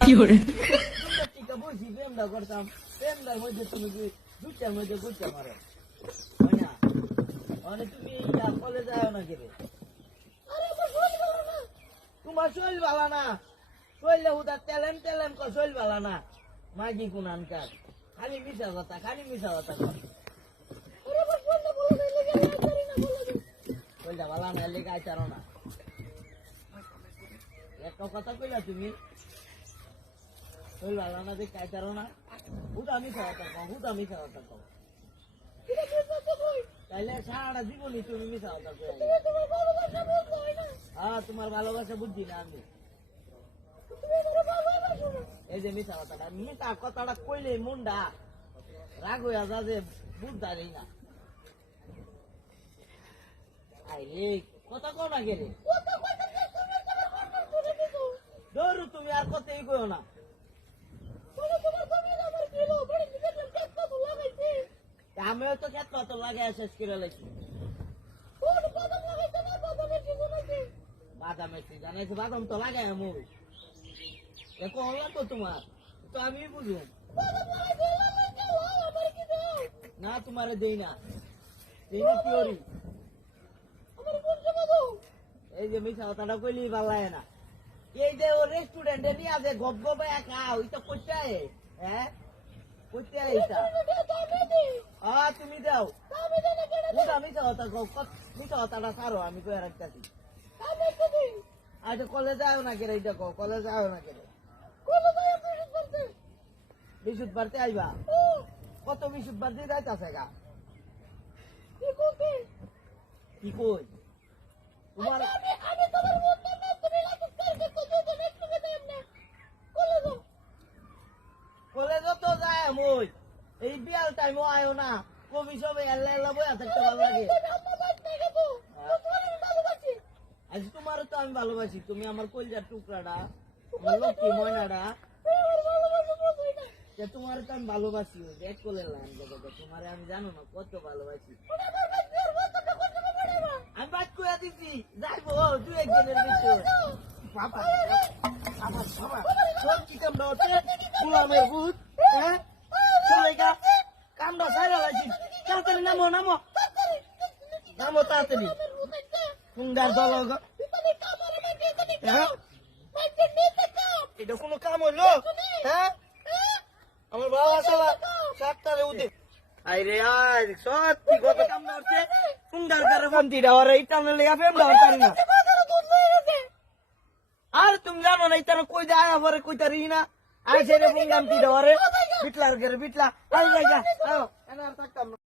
কি করে টিকা বসি প্রেমটা করতাম প্রেমটার মধ্যে তুমি দুটার মধ্যে ঘুরতে পারো না মানে তুমি কলেজ যাও না কেরে তোমার শৈল ভালো না শৈলে উদার ট্যালেন্ট ট্যালেন্ট কর শৈল ভালো না মাগি কোন আনকার খালি মিশা কথা শৈলটা ভালো না লেগে আইতারো না একটা কথা কইলা তুমি শৈল ভালো না দেখে আইতারো না হুদা মিশা কথা কও তাইলে সারাটা জীবনই তুমি মিশা কথা কই হ্যাঁ তোমার ভালোবাসা বুঝছি না আমি এই যে মিশা কথাটা কইলে মুন্ডা রাগ হইয়া যা যে বুঝদারি না আইলে কথা কও না গেলে ধরু তুমি আর কথাই কইও না আমিও তো ক্ষেত্র তো লাগাই শেষ করে লাগছি বাদামের সিজন আছে বাদাম তো লাগাই আমি কম লাগতো তোমার তো আমি বুঝুন না তোমারে দেই না পিওরি এই যে মিশা কথাটা কইলি ভাল লাগে না এই যে ও রেস্টুরেন্টে নিয়ে আছে গপ গপে একা ওই তো করতে হ্যাঁ করতে এইটা হ্যাঁ তুমি দাও মিশা কথাটা সারো আমি কয়ে রাখতেছি আচ্ছা কলেজে আয়ো না কেরে এইটা কলেজে আয়ো না কেরে বৃহস্পতিবারতে আইবা কত বৃহস্পতিবার দিয়ে যাইতাছে গা কি কই তোমার কলেজও তো যায় মই এই বিয়াল টাইমও আয়ো না কবি সবে এল্লা বইয়া থাকতে ভালো লাগে আজ তোমার তো আমি ভালোবাসি তুমি আমার কলজার টুকরাটা আমার লক্ষ্মী ময়নাটা তোমার তো আমি ভালোবাসি দেখ করলে তোমার আমি জানো না কত ভালোবাসি আমি বাদ করে দিচ্ছি যাইবো দু একদিনের ভিতর কি কামটা হচ্ছে গুলামের ভূত হ্যাঁ কামটা সাইরা লাগছি তাড়াতাড়ি নামো তাড়াতাড়ি সুন্দর দল এটা কোনো কাম হইলো হ্যাঁ আমার বাবা সালা সাতটারে উঠে আরে আর সত্যি কত কাম করছে সুন্দর করে বন্দিটা ওরে ইটানে লেগা প্রেম দাও পারি না আর তুমি জানো না ইটানে কই যায় আবার কই তারি না আর ছেড়ে বুঙ্গাম কি দাও রে বিটলার করে বিটলা আই যাই যা আও এনা আর থাকতাম